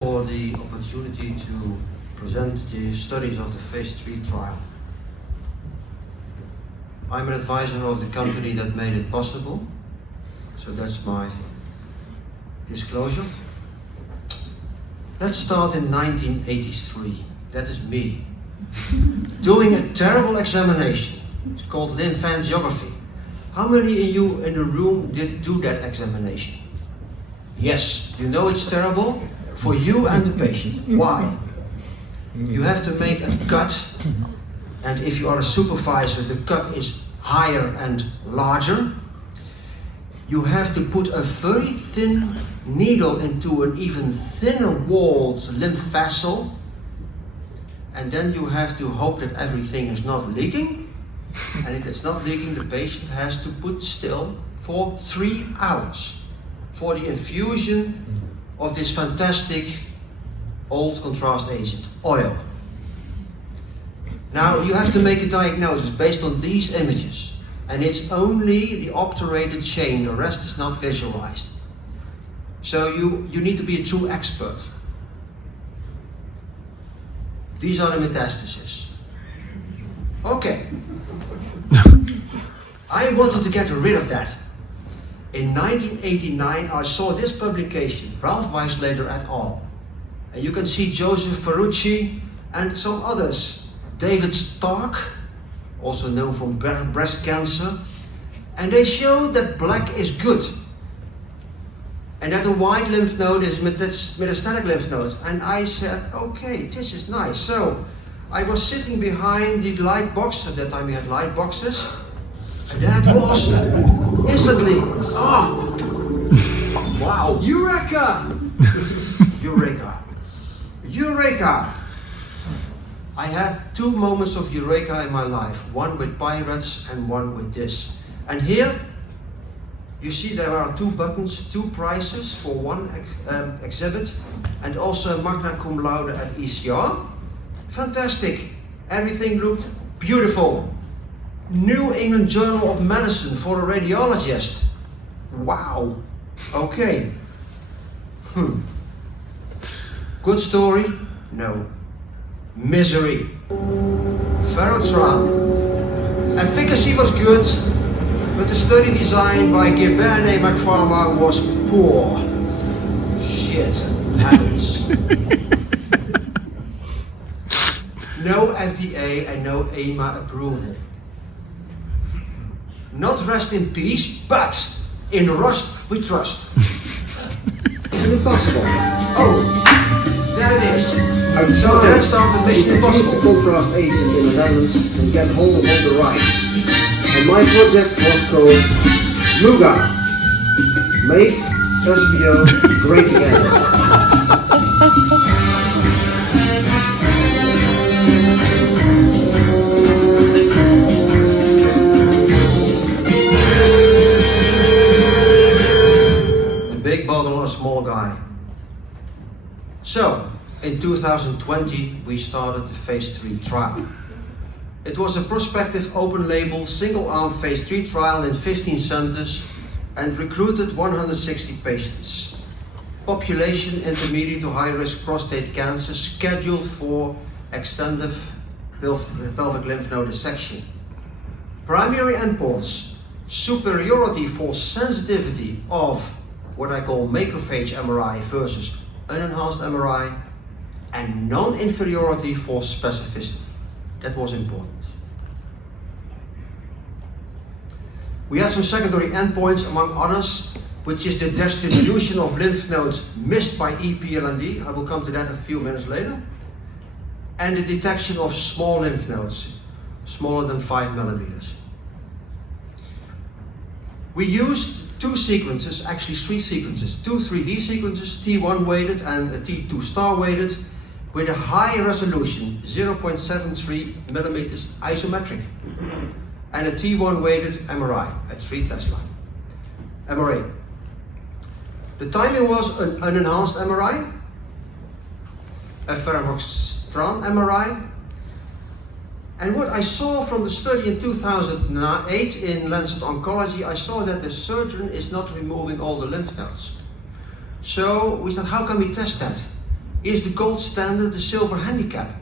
For the opportunity to present the studies of the Phase 3 trial. I'm an advisor of the company that made it possible, so that's my disclosure. Let's start in 1983. That is me doing a terrible examination. It's called lymphangiography. How many of you in the room did do that examination? Yes, you know it's terrible for you and the patient. Why? You have to make a cut, and if you are a supervisor, the cut is higher and larger. You have to put a very thin needle into an even thinner walled lymph vessel, and then you have to hope that everything is not leaking. And if it's not leaking, the patient has to put still for 3 hours for the infusion of this fantastic old contrast agent, oil. Now you have to make a diagnosis based on these images, and it's only the obturated chain, the rest is not visualized. So you need to be a true expert. These are the metastases. Okay. I wanted to get rid of that. In 1989, I saw this publication, Ralph Weislater et al. And you can see Joseph Ferrucci and some others. David Stark, also known from breast cancer. And they showed that black is good. And that a white lymph node is metastatic lymph nodes. And I said, okay, this is nice. So I was sitting behind the light box. At that time we had light boxes. And then it was instantly, wow, Eureka! Eureka. Eureka! I had 2 moments of Eureka in my life, one with pirates and one with this. And here, you see there are 2 buttons, 2 prizes for one exhibit, and also magna cum laude at ECR. Fantastic, everything looked beautiful. New England Journal of Medicine for a radiologist. Wow. Okay. Good story? No. Misery. Ferumoxtran. Efficacy was good, but the study design by Gilbert and McPharma was poor. Shit happens. No FDA and no EMA approval. Not rest in peace, but in rust we trust. Impossible. Oh, there it is. So then started Mission Impossible. Contrast agent in the Netherlands and get hold of all the rights. And my project was called MUGA. Make SBO great again. Big bottle, a small guy. So, in 2020 we started the Phase 3 trial. It was a prospective open-label, single-arm Phase 3 trial in 15 centers and recruited 160 patients. Population intermediate to high-risk prostate cancer scheduled for extensive pelvic lymph node dissection. Primary endpoints: superiority for sensitivity of what I call macrophage-MRI versus unenhanced MRI, and non-inferiority for specificity. That was important. We had some secondary endpoints, among others, which is the distribution of lymph nodes missed by EPLND. I will come to that a few minutes later. And the detection of small lymph nodes, smaller than 5 millimeters. We used 2 sequences, actually 3 sequences, 2 3D sequences, T1 weighted and a T2 star weighted, with a high resolution, 0.73 millimeters isometric, and a T1 weighted MRI at 3 Tesla. MRI. The timing was an unenhanced MRI, a ferumoxtran MRI, and what I saw from the study in 2008 in Lancet Oncology, I saw that the surgeon is not removing all the lymph nodes. So we said, how can we test that? is the gold standard the silver handicap?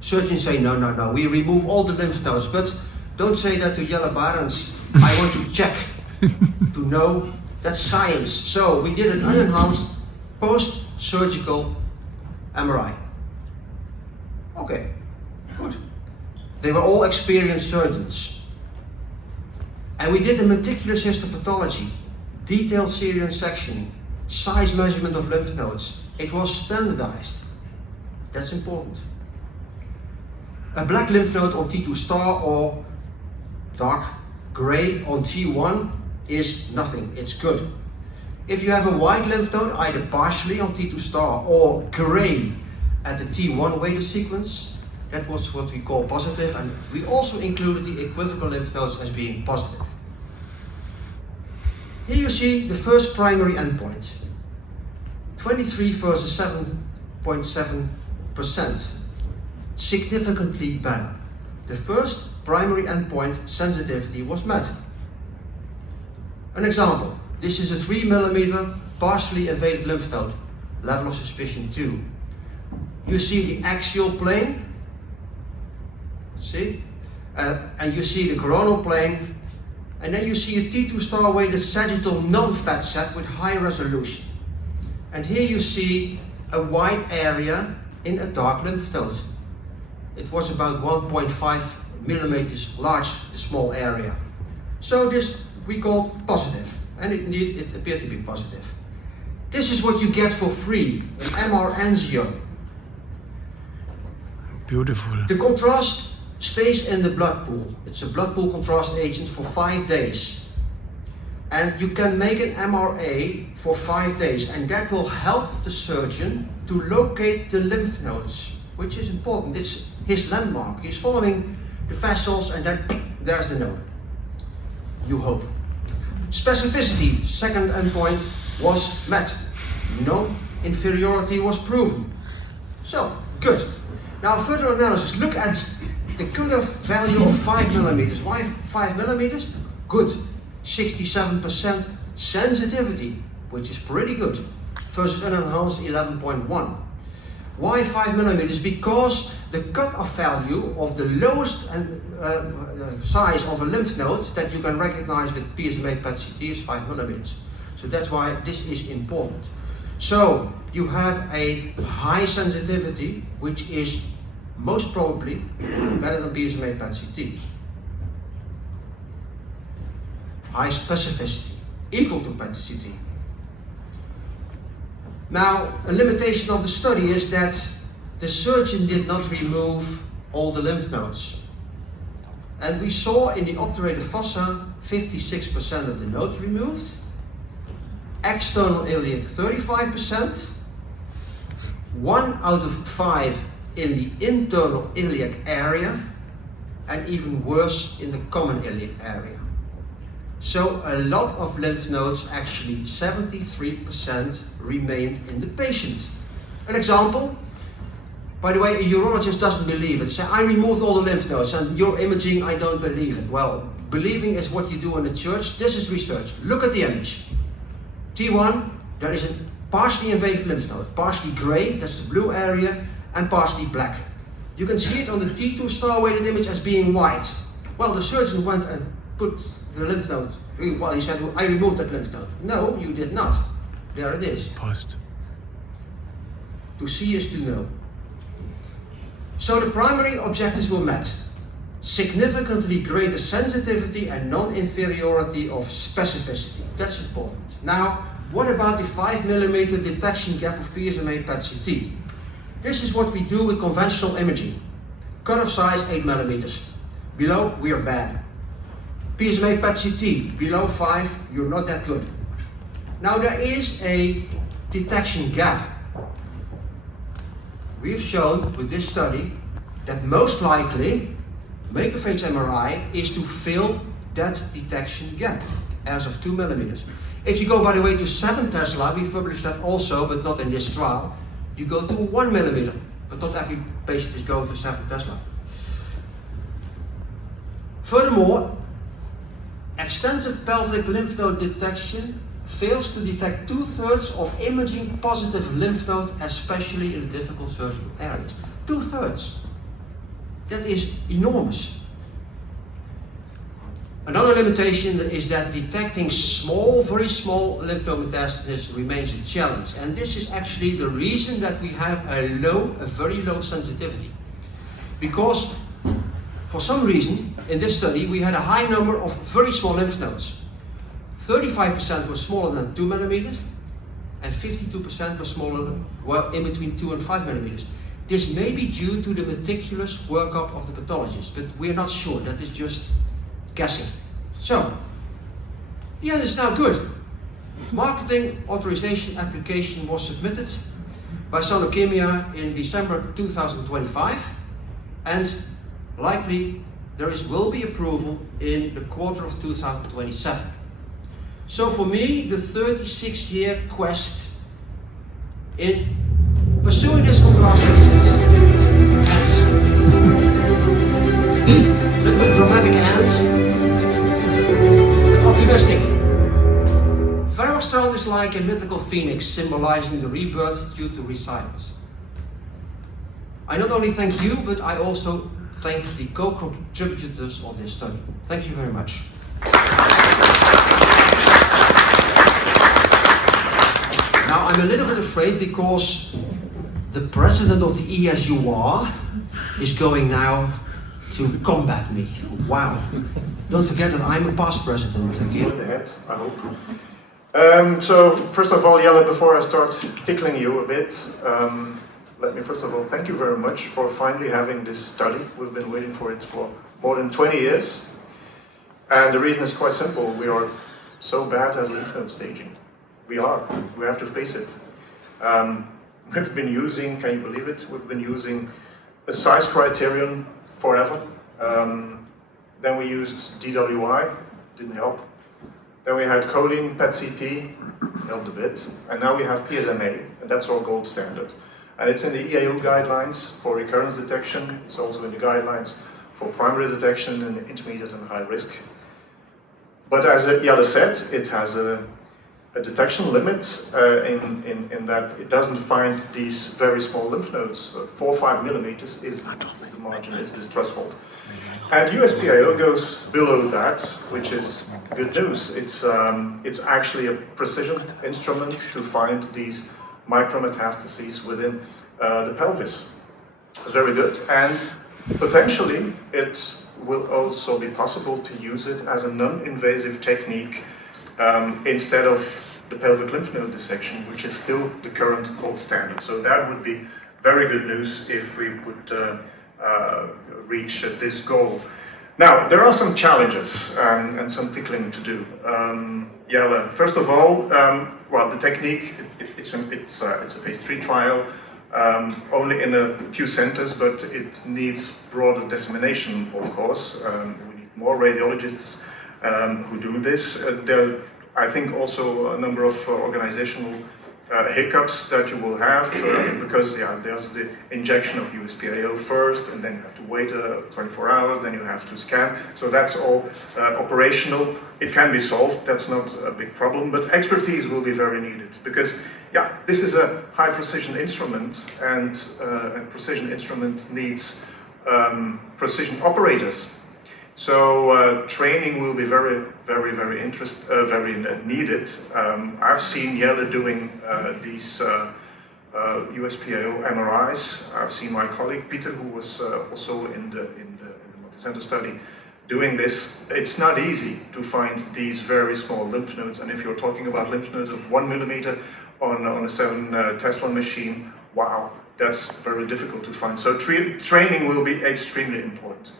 Surgeons say, no, no, no, we remove all the lymph nodes, but don't say that to Jelle Barentsz. I want to check to know that's science. So we did an unenhanced post-surgical MRI. Okay, good. They were all experienced surgeons. And we did a meticulous histopathology, detailed serial sectioning, size measurement of lymph nodes. It was standardized. That's important. A black lymph node on T2 star or dark gray on T1 is nothing, it's good. If you have a white lymph node, either partially on T2 star or gray at the T1 weighted sequence, that was what we call positive, and we also included the equivocal lymph nodes as being positive. Here you see the first primary endpoint, 23 versus 7.7%, significantly better. The first primary endpoint sensitivity was met. An example, this is a 3 mm partially invaded lymph node, level of suspicion 2. You see the axial plane, see, and you see the coronal plane, and then you see a T2 star weighted sagittal non-fat set with high resolution. And here you see a white area in a dark lymph node. It was about 1.5 millimeters large, the small area. So this we call positive, and indeed it appeared to be positive. This is what you get for free, an MR angio. Beautiful. The contrast stays in the blood pool. It's a blood pool contrast agent for 5 days. And you can make an MRA for 5 days, and that will help the surgeon to locate the lymph nodes, which is important. It's his landmark. He's following the vessels, and then there's the node. You hope. Specificity, second endpoint, was met. Non-inferiority was proven. So, good. Now further analysis, look at the cutoff value of 5 mm. Why 5 mm? Good. 67% sensitivity, which is pretty good, versus an enhanced 11.1. Why 5 mm? Because the cutoff value of the lowest size of a lymph node that you can recognize with PSMA-PET CT is 5 mm. So that's why this is important. So you have a high sensitivity, which is most probably better than PSMA-PET CT. High specificity, equal to PET CT. Now, a limitation of the study is that the surgeon did not remove all the lymph nodes. And we saw in the obturated fossa 56% of the nodes removed, external iliac 35%, 1 out of 5 in the internal iliac area, and even worse in the common iliac area. So a lot of lymph nodes, actually 73%, remained in the patient. An example, by the way, a urologist doesn't believe it. Say, I removed all the lymph nodes, and your imaging, I don't believe it. Well, believing is what you do in the church. This is research. Look at the image. T1, there is a partially invaded lymph node, partially gray, that's the blue area, and partially black. You can see it on the T2 star weighted image as being white. Well, the surgeon went and put the lymph node, well, he said, I removed that lymph node. No, you did not. There it is. Post. To see is to know. So the primary objectives were met. Significantly greater sensitivity and non-inferiority of specificity. That's important. Now, what about the 5 mm detection gap of PSMA-PET CT? This is what we do with conventional imaging. Cutoff size 8 mm. Below, we are bad. PSMA-PET CT, below 5, you're not that good. Now there is a detection gap. We've shown with this study that most likely macrophage-MRI is to fill that detection gap as of 2 mm. If you go, by the way, to 7 Tesla, we published that also, but not in this trial, you go to 1 mm, but not every patient is going to 7 Tesla. Furthermore, extensive pelvic lymph node detection fails to detect 2/3 of imaging positive lymph node, especially in the difficult surgical areas. 2/3. That is enormous. Another limitation is that detecting small, very small lymph node metastases remains a challenge. And this is actually the reason that we have a very low sensitivity. Because for some reason, in this study, we had a high number of very small lymph nodes. 35% were smaller than 2 millimeters, and 52% were smaller, well, in between 2 and 5 millimeters. This may be due to the meticulous workup of the pathologist, but we're not sure. That is just guessing. So, yeah, this is now good. Marketing authorization application was submitted by Sun Leukemia in December 2025, and likely will be approval in the quarter of 2027. So for me, the 36-year quest in pursuing this contrast ends. A little bit dramatic and optimistic. Ferumoxtran is like a mythical phoenix symbolizing the rebirth due to resilience. I not only thank you, but I also thank the co-contributors of this study. Thank you very much. Now I'm a little bit afraid because the president of the ESUR is going now to combat me. Wow. Don't forget that I'm a past president. With the head, I hope. So first of all, Jelle, before I start tickling you a bit, let me first of all thank you very much for finally having this study. We've been waiting for it for more than 20 years. And the reason is quite simple. We are so bad at lymph node staging. We have to face it. We've been using, can you believe it? We've been using a size criterion forever. Then we used DWI, didn't help. Then we had choline, PET-CT, helped a bit. And now we have PSMA, and that's our gold standard. And it's in the EAU guidelines for recurrence detection. It's also in the guidelines for primary detection in intermediate and high risk. But as Jelle said, it has a detection limit in that it doesn't find these very small lymph nodes. 4 or 5 millimeters is the margin, is this threshold. And USPIO goes below that, which is good news. It's actually a precision instrument to find these micro-metastases within the pelvis. It's very good, and potentially it will also be possible to use it as a non-invasive technique instead of the pelvic lymph node dissection, which is still the current gold standard. So that would be very good news if we would reach this goal. Now, there are some challenges and some tickling to do. Jelle, first of all, well, the technique, it's a phase 3 trial, only in a few centers, but it needs broader dissemination, of course. We need more radiologists who do this. There are, I think, also a number of organizational hiccups that you will have because there's the injection of USPIO first, and then you have to wait 24 hours, then you have to scan. So that's all operational. It can be solved, that's not a big problem, but expertise will be very needed because this is a high precision instrument, and a precision instrument needs precision operators. So training will be very needed. I've seen Jelle doing these USPIO MRIs. I've seen my colleague Peter, who was also in the multi-center study, doing this. It's not easy to find these very small lymph nodes, and if you're talking about lymph nodes of 1 millimeter on a 7 Tesla machine, wow, that's very difficult to find. So training will be extremely important.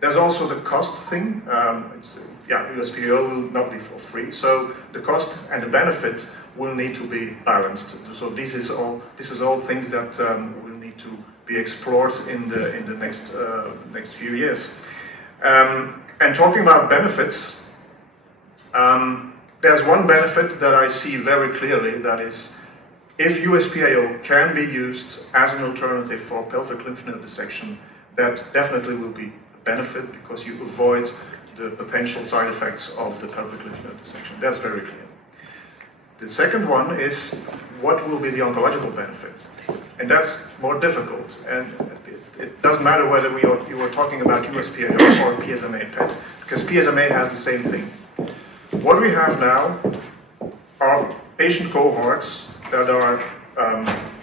There's also the cost thing. USPIO will not be for free, so the cost and the benefit will need to be balanced. So this is all things that will need to be explored in the next few years. And talking about benefits, there's one benefit that I see very clearly. That is, if USPIO can be used as an alternative for pelvic lymph node dissection, that definitely will be benefit because you avoid the potential side effects of the pelvic lymph node dissection. That's very clear. The second one is what will be the oncological benefit? And that's more difficult. And it doesn't matter whether you are talking about USPIO or PSMA-PET, because PSMA has the same thing. What we have now are patient cohorts that are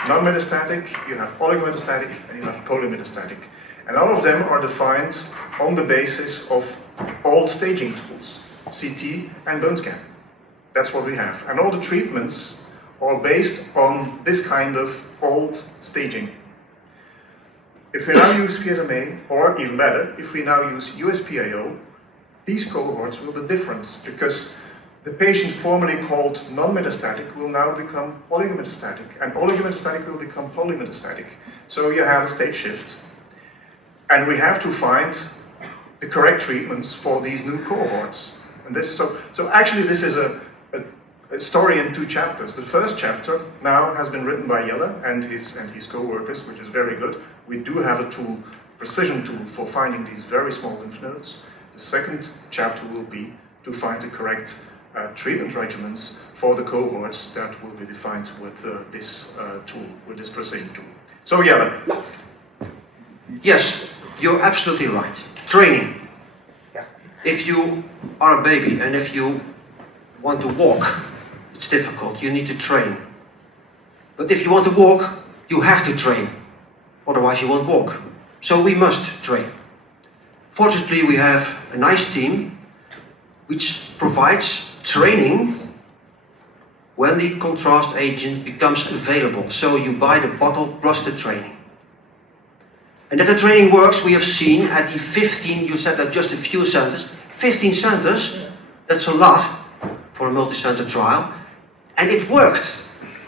non-metastatic, you have oligometastatic, and you have polymetastatic. And all of them are defined on the basis of old staging tools, CT and bone scan. That's what we have. And all the treatments are based on this kind of old staging. If we now use PSMA, or even better, if we now use USPIO, these cohorts will be different, because the patient formerly called non-metastatic will now become oligometastatic, and oligometastatic will become polymetastatic. So you have a stage shift. And we have to find the correct treatments for these new cohorts. And this, so actually this is a story in 2 chapters. The first chapter now has been written by Jelle and his co-workers, which is very good. We do have a tool, precision tool, for finding these very small lymph nodes. The second chapter will be to find the correct treatment regimens for the cohorts that will be defined with this tool, with this precision tool. So Jelle. Yes, you're absolutely right. Training. If you are a baby and if you want to walk, it's difficult. You need to train. But if you want to walk, you have to train. Otherwise you won't walk. So we must train. Fortunately, we have a nice team which provides training when the contrast agent becomes available. So you buy the bottle plus the training. And that the training works, we have seen at the 15, you said that just a few centers, 15 centers, that's a lot for a multi-center trial. And it worked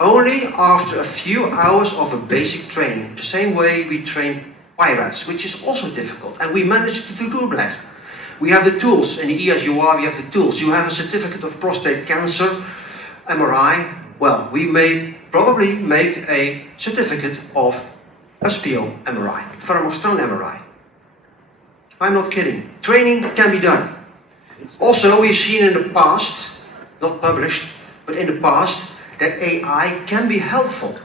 only after a few hours of a basic training. The same way we train pirates, which is also difficult. And we managed to do that. We have the tools, in the ESUR we have the tools. You have a certificate of prostate cancer, MRI. Well, we may probably make a certificate of SPO MRI, ferumoxtran MRI. I'm not kidding. Training can be done. Also, we've seen in the past, not published, but in the past, that AI can be helpful.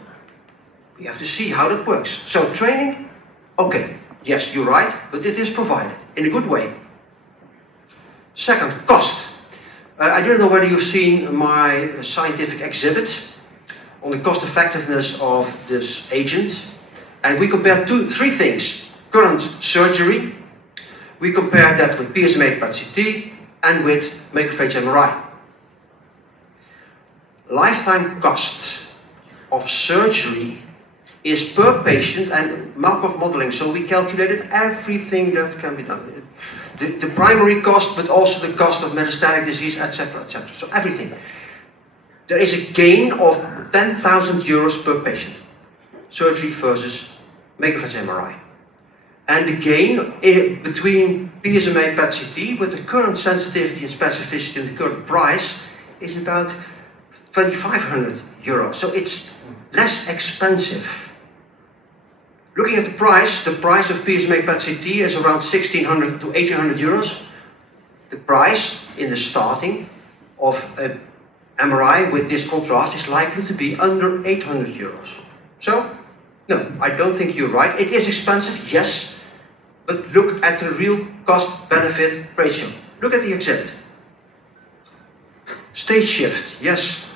We have to see how that works. So training, okay, yes, you're right, but it is provided in a good way. Second, cost. I don't know whether you've seen my scientific exhibit on the cost effectiveness of this agent. And we compared 3 things. Current surgery, we compared that with PSMA-PET CT and with macrophage-MRI. Lifetime cost of surgery is per patient and Markov modeling, so we calculated everything that can be done. The primary cost, but also the cost of metastatic disease, etc., etc. So everything. There is a gain of 10,000 euros per patient. Surgery versus macrophage-MRI. And the gain between PSMA-PET CT with the current sensitivity and specificity and the current price is about 2,500 euros. So it's less expensive. Looking at the price of PSMA-PET CT is around 1,600 to 1,800 euros. The price in the starting of a MRI with this contrast is likely to be under 800 euros. So, no, I don't think you're right. It is expensive, yes, but look at the real cost-benefit ratio. Look at the exhibit. Stage shift, yes.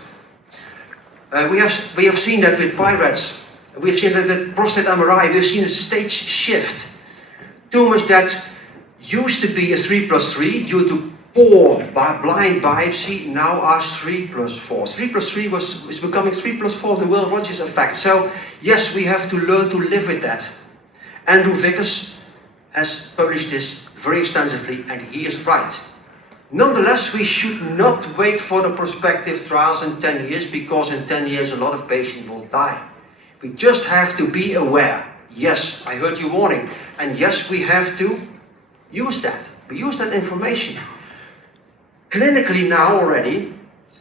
We have seen that with pirates. We've seen that with prostate MRI. We've seen a stage shift. Tumors that used to be a 3+3 due to poor blind biopsy now are 3+4. 3+3 is becoming 3+4, the Will Rogers effect. So yes, we have to learn to live with that. Andrew Vickers has published this very extensively, and he is right. Nonetheless, we should not wait for the prospective trials in 10 years, because in 10 years a lot of patients will die. We just have to be aware. Yes, I heard your warning. And yes, we have to use that. We use that information. Clinically now already,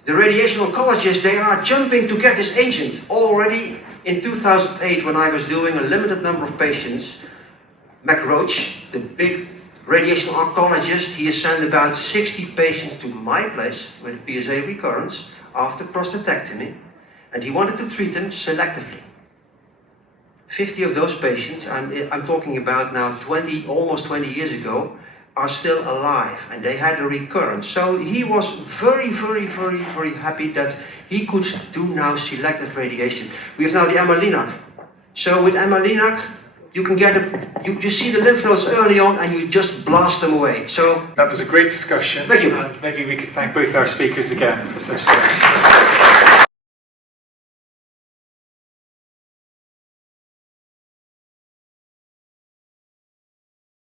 the radiation oncologists, they are jumping to get this agent. Already in 2008, when I was doing a limited number of patients, Mac Roach, the big radiation oncologist, he has sent about 60 patients to my place with a PSA recurrence after prostatectomy, and he wanted to treat them selectively. 50 of those patients, I'm talking about now almost 20 years ago, are still alive, and they had a recurrence. So he was very, very, very, very happy that he could do now selective radiation. We have now the MR-Linac. So with MR-Linac, you can get you see the lymph nodes early on and you just blast them away. So that was a great discussion. Thank you. And maybe we could thank both our speakers again for such a